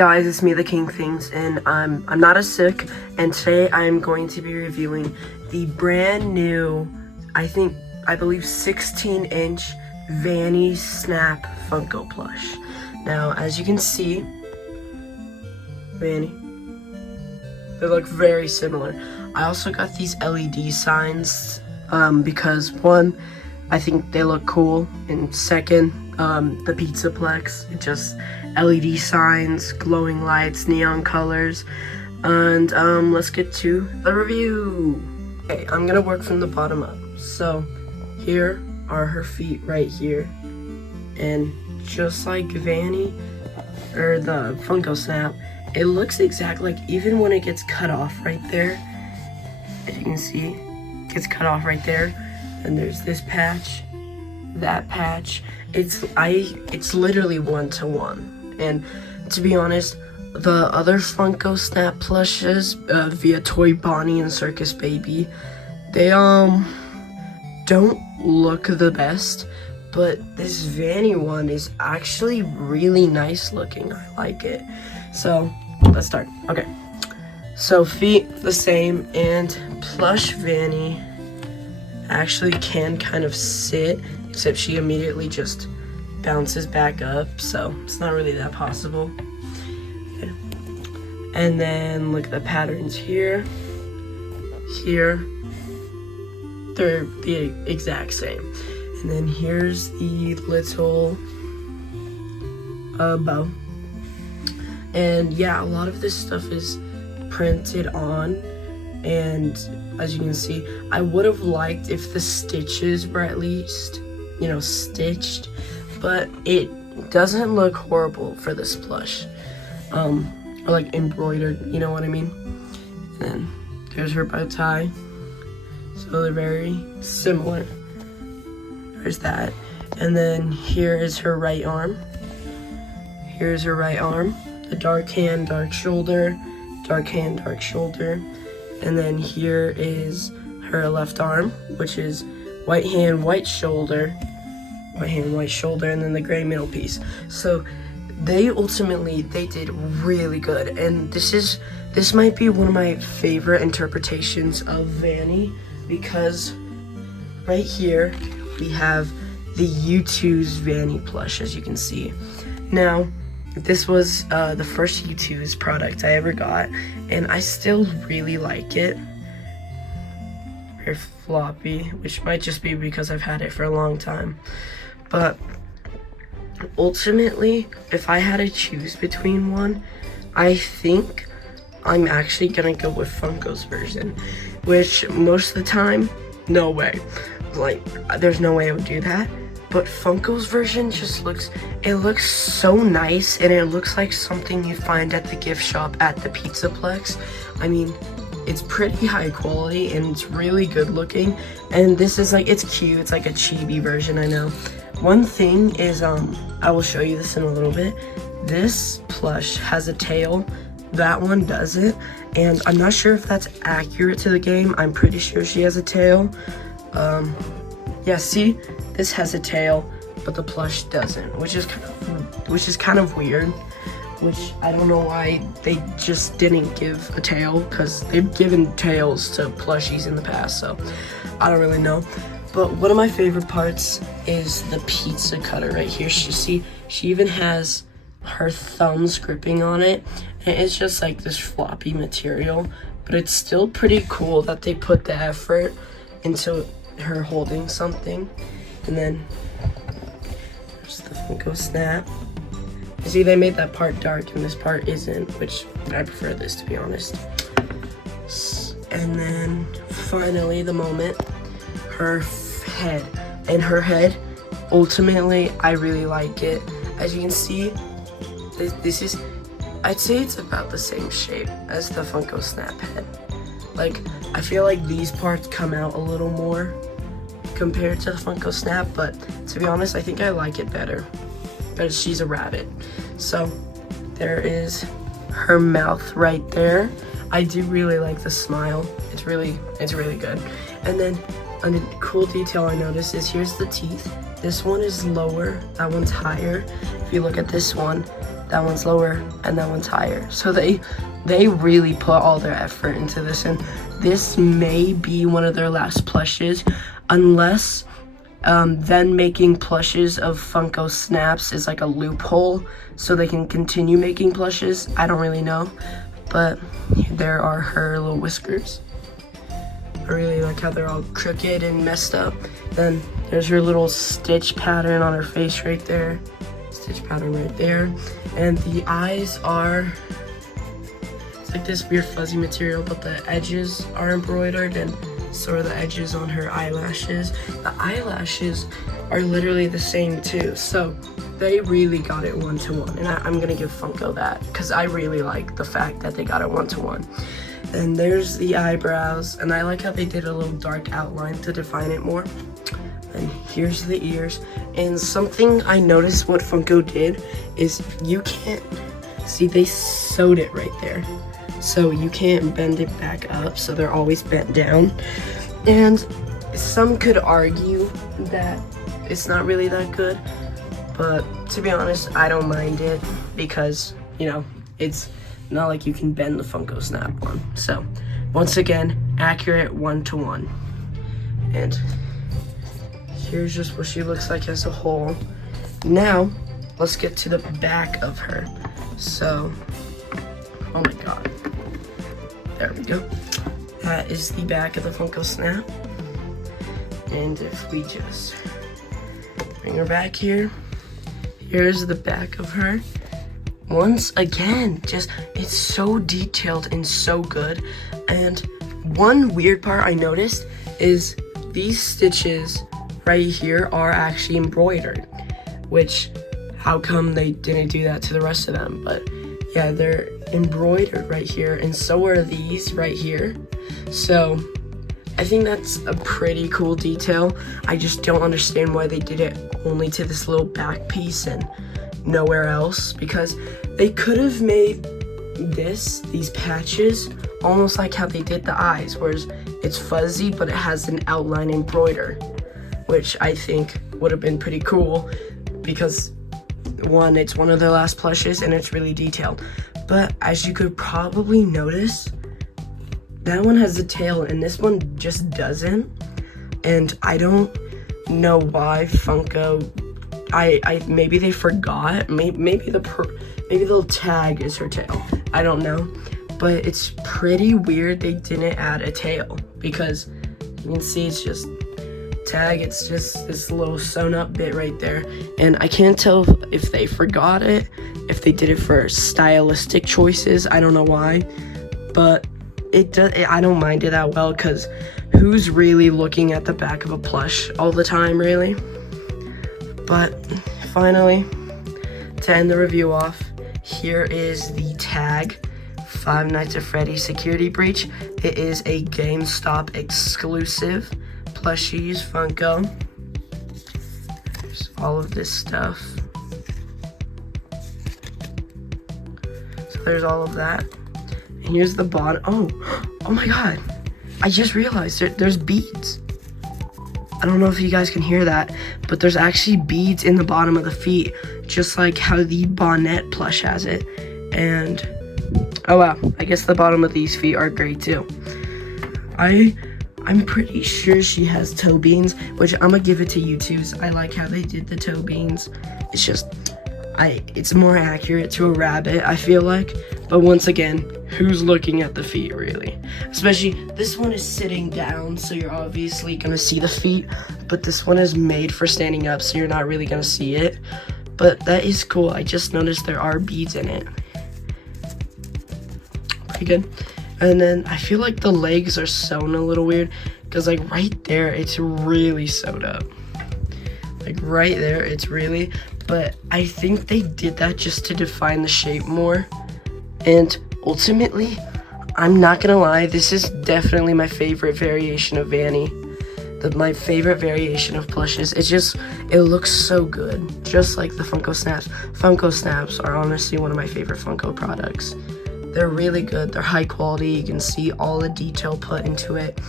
guys, it's me, TheKingThings, and I'm not as sick, and today I'm going to be reviewing the brand new, I believe 16-inch VANNY Snap Funko plush. Now, as you can see, VANNY, they look very similar. I also got these LED signs because one, I think they look cool, and second, the Pizzaplex, it just LED signs, glowing lights, neon colors, and let's get to the review. Okay, I'm gonna work from the bottom up. So here are her feet right here, and just like VANNY or the Funko Snap, it looks exactly like, even when it gets cut off right there, as you can see, it gets cut off right there, and there's this patch, that patch. It's literally 1-to-1. And to be honest, the other Funko Snap plushes via Toy Bonnie and Circus Baby, they don't look the best, but this VANNY one is actually really nice looking. I like it. So let's start. Okay, so feet the same, and plush VANNY actually can kind of sit, except she immediately just bounces back up, so it's not really that possible. Okay. And then look at the patterns here. They're the exact same. And then here's the little bow. And yeah, a lot of this stuff is printed on, and as you can see, I would have liked if the stitches were at least, stitched, but it doesn't look horrible for this plush, or like embroidered, you know what I mean? And then there's her bow tie, so they're very similar. There's that. And then here is her right arm. Here's her right arm, the dark hand, dark shoulder, dark hand, dark shoulder. And then here is her left arm, which is white hand, white shoulder, white hand, white shoulder, and then the gray middle piece. So they did really good, and this might be one of my favorite interpretations of VANNY, because right here we have the U2's VANNY plush, as you can see. Now, this was the first U2's product I ever got, and I still really like it. Very floppy, which might just be because I've had it for a long time. But ultimately, if I had to choose between one, I think I'm actually gonna go with Funko's version, which most of the time, no way. Like, there's no way I would do that. But Funko's version just looks so nice, and it looks like something you find at the gift shop at the Pizzaplex. I mean, it's pretty high quality, and it's really good looking, and this is like, it's cute, it's like a chibi version, I know. One thing is, I will show you this in a little bit. This plush has a tail, that one doesn't, and I'm not sure if that's accurate to the game. I'm pretty sure she has a tail. Yeah, see, this has a tail, but the plush doesn't, which is kind of weird. Which I don't know why they just didn't give a tail, because they've given tails to plushies in the past, so I don't really know. But one of my favorite parts is the pizza cutter right here. She even has her thumbs gripping on it, and it's just like this floppy material, but it's still pretty cool that they put the effort into her holding something. And then there's the Funko Snap. You see, they made that part dark and this part isn't, which I prefer this, to be honest. And then finally, the moment, her head. And her head, ultimately, I really like it. As you can see, this is, I'd say it's about the same shape as the Funko Snap head. Like, I feel like these parts come out a little more compared to the Funko Snap, but to be honest, I think I like it better, because she's a rabbit. So there is her mouth right there. I do really like the smile. It's really good. And then a cool detail I noticed is here's the teeth. This one is lower, that one's higher. If you look at this one, that one's lower, and that one's higher. So they really put all their effort into this, and this may be one of their last plushes, unless then making plushes of Funko Snaps is like a loophole so they can continue making plushes. I don't really know, but there are her little whiskers. I really like how they're all crooked and messed up. Then there's her little stitch pattern on her face right there. Stitch pattern right there. And the eyes are, it's like this weird fuzzy material, but the edges are embroidered, and so are the edges on her eyelashes. The eyelashes are literally the same too, so they really got it 1-to-1, and I'm gonna give Funko that, because I really like the fact that they got it 1-to-1. And there's the eyebrows, and I like how they did a little dark outline to define it more. And here's the ears. And something I noticed what Funko did is you can't, see, they sewed it right there. So you can't bend it back up, so they're always bent down. And some could argue that it's not really that good, but to be honest, I don't mind it because, you know, it's not like you can bend the Funko Snap one. So once again, accurate 1-to-1. And here's just what she looks like as a whole. Now let's get to the back of her. So, oh my god, there we go. That is the back of the Funko Snap. And if we just bring her back here, here's the back of her. Once again, just, it's so detailed and so good. And one weird part I noticed is these stitches right here are actually embroidered, which, how come they didn't do that to the rest of them? But yeah, they're embroidered right here, and so are these right here. So I think that's a pretty cool detail. I just don't understand why they did it only to this little back piece and nowhere else, because they could have made these patches almost like how they did the eyes, whereas it's fuzzy but it has an outline embroider, which I think would have been pretty cool because one, it's one of their last plushes and it's really detailed. But as you could probably notice, that one has a tail and this one just doesn't. And I don't know why Funko, maybe they forgot, maybe the tag is her tail, I don't know. But it's pretty weird they didn't add a tail, because you can see it's just tag, it's just this little sewn up bit right there. And I can't tell if they forgot it, if they did it for stylistic choices, I don't know why. But I don't mind it that well, because who's really looking at the back of a plush all the time, really? But finally, to end the review off, here is the tag, Five Nights at Freddy's Security Breach. It is a GameStop exclusive. Plushies, Funko. There's all of this stuff. So there's all of that. And here's the bottom. Oh my god. I just realized there's beads. I don't know if you guys can hear that, but there's actually beads in the bottom of the feet, just like how the Bonnet plush has it. And oh wow, I guess the bottom of these feet are great too. I'm pretty sure she has toe beans, which I'm gonna give it to you twos. I like how they did the toe beans. It's just, it's more accurate to a rabbit, I feel like. But once again, who's looking at the feet, really? Especially, this one is sitting down, so you're obviously gonna see the feet, but this one is made for standing up, so you're not really gonna see it. But that is cool. I just noticed there are beads in it. Pretty good. And then I feel like the legs are sewn a little weird, because like right there, it's really sewed up. Like right there, it's really, but I think they did that just to define the shape more. And ultimately, I'm not gonna lie, this is definitely my favorite variation of Vanny. My favorite variation of plushes. It's just, it looks so good, just like the Funko Snaps. Funko Snaps are honestly one of my favorite Funko products. They're really good, they're high quality, you can see all the detail put into it.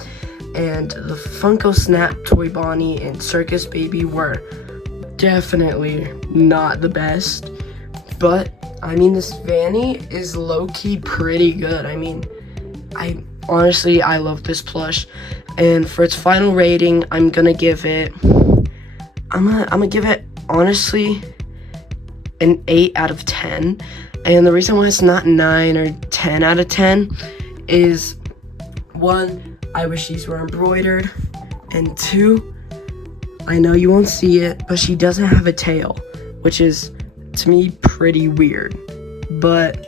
And the Funko Snap, Toy Bonnie, and Circus Baby were definitely not the best, but I mean, this Vanny is low-key pretty good. I mean, I love this plush. And for its final rating, I'm gonna give it, honestly, an 8 out of 10. And the reason why it's not 9 or 10 out of 10 is, 1, I wish these were embroidered, and 2, I know you won't see it, but she doesn't have a tail, which is, to me, pretty weird. But,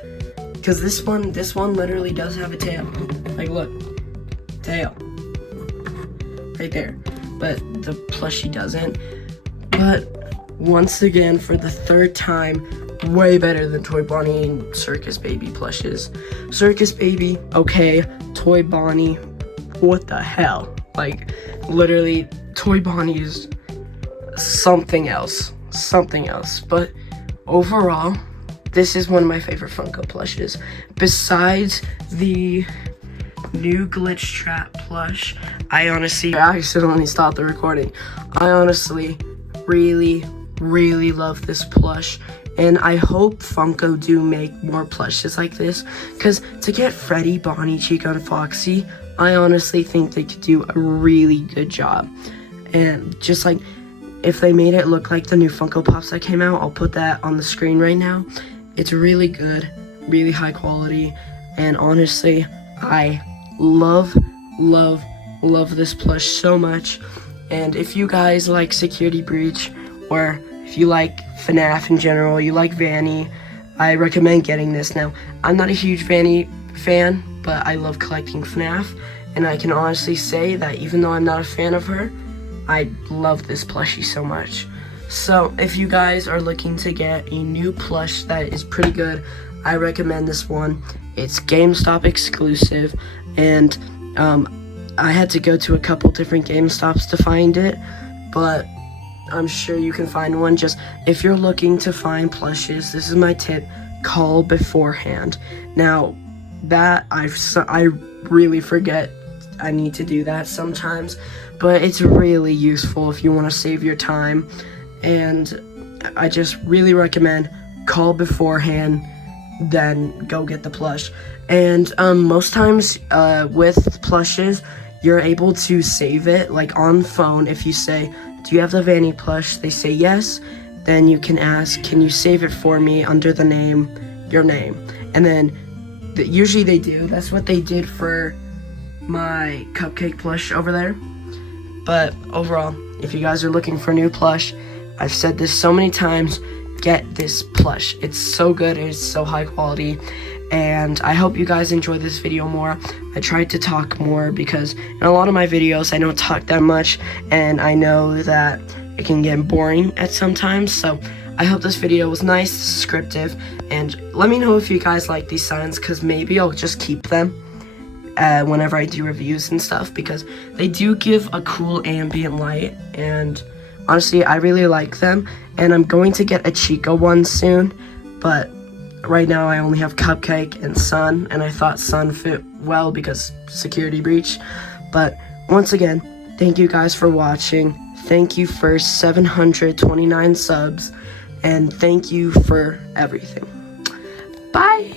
because this one literally does have a tail. Like, look, tail. Right there. But the plushie doesn't. But, once again, for the 3rd time, way better than Toy Bonnie and Circus Baby plushes. Circus Baby, okay. Toy Bonnie, what the hell? Like, literally, Toy Bonnie is something else. But overall, this is one of my favorite Funko plushes. Besides the new Glitch Trap plush, I accidentally stopped the recording. I honestly really love this plush, and I hope Funko do make more plushes like this, because to get Freddy, Bonnie, Chica, and Foxy, I honestly think they could do a really good job. And just like, if they made it look like the new Funko Pops that came out, I'll put that on the screen right now. It's really good, really high quality, and honestly, I love this plush so much. And if you guys like Security Breach, or if you like FNAF in general, you like Vanny, I recommend getting this. Now, I'm not a huge Vanny fan, but I love collecting FNAF, and I can honestly say that even though I'm not a fan of her, I love this plushie so much. So, if you guys are looking to get a new plush that is pretty good, I recommend this one. It's GameStop exclusive, and I had to go to a couple different GameStops to find it, but I'm sure you can find one. Just, if you're looking to find plushes, this is my tip: call beforehand. Now, that I really forget I need to do that sometimes, but it's really useful if you want to save your time. And I just really recommend call beforehand, then go get the plush. And most times with plushes, you're able to save it, like on phone. If you say, do you have the Vanny plush? They say yes. Then you can ask, can you save it for me under the name, your name? And then usually they do. That's what they did for my cupcake plush over there. But overall, if you guys are looking for a new plush, I've said this so many times, get this plush. It's so good, it's so high quality, and I hope you guys enjoy this video more. I tried to talk more because in a lot of my videos I don't talk that much, and I know that it can get boring at sometimes. So I hope this video was nice, descriptive, and let me know if you guys like these signs, because maybe I'll just keep them whenever I do reviews and stuff, because they do give a cool ambient light, and honestly, I really like them. And I'm going to get a Chica one soon, but right now I only have Cupcake and Sun, and I thought Sun fit well because Security Breach. But once again, thank you guys for watching. Thank you for 729 subs, and thank you for everything. Bye!